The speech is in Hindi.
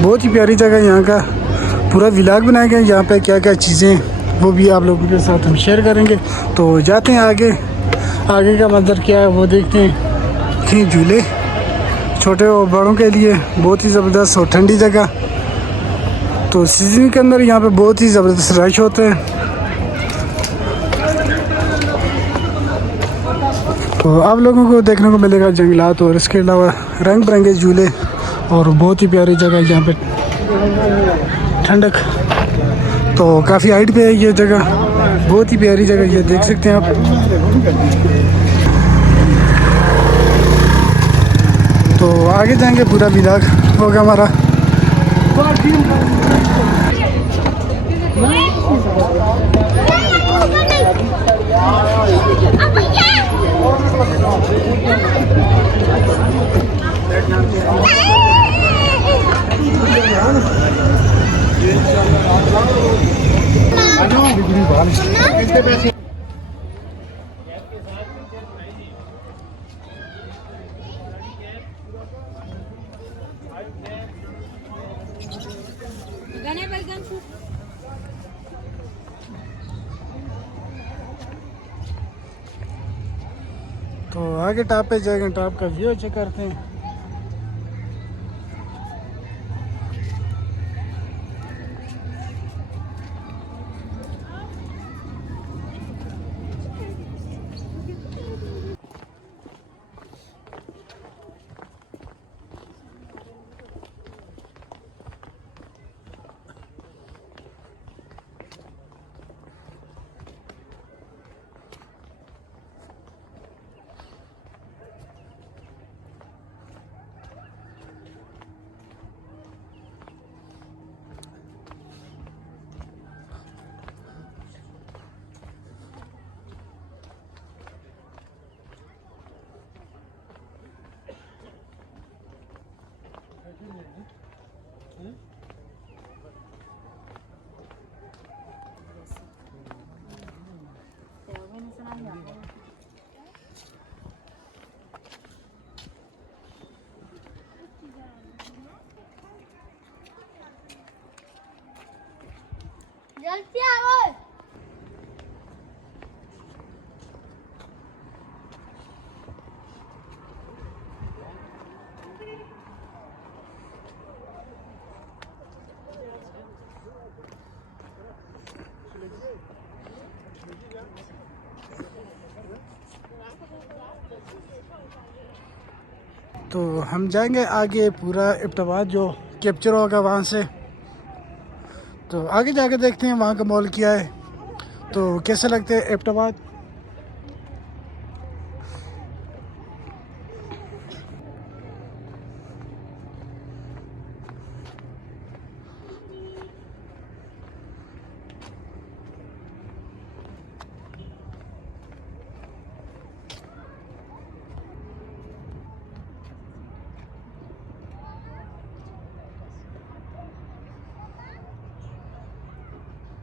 बहुत ही प्यारी जगह, यहाँ का पूरा व्लॉग बनाया गया। यहाँ पे क्या क्या चीज़ें वो भी आप लोगों के साथ हम शेयर करेंगे। तो जाते हैं आगे, आगे का मंजर क्या है वो देखते हैं। थी झूले छोटे और बड़ों के लिए, बहुत ही ज़बरदस्त और ठंडी जगह। तो सीज़न के अंदर यहाँ पे बहुत ही ज़बरदस्त रश होते हैं। तो आप लोगों को देखने को मिलेगा जंगलात और इसके अलावा रंग बिरंगे झूले और बहुत ही प्यारी जगह यहाँ पे ठंडक। तो काफ़ी हाइट पे है ये जगह, बहुत ही प्यारी जगह, ये देख सकते हैं आप। तो आगे जाएंगे, पूरा व्लॉग होगा हमारा। तो आगे टॉप पे जाएंगे, टॉप का व्यू चेक करते हैं। जल्दी आओ। तो हम जाएंगे आगे, पूरा एबटाबाद जो कैप्चर होगा वहाँ से। तो आगे जाके देखते हैं वहाँ का मॉल क्या है। तो कैसे लगते हैं एबटाबाद।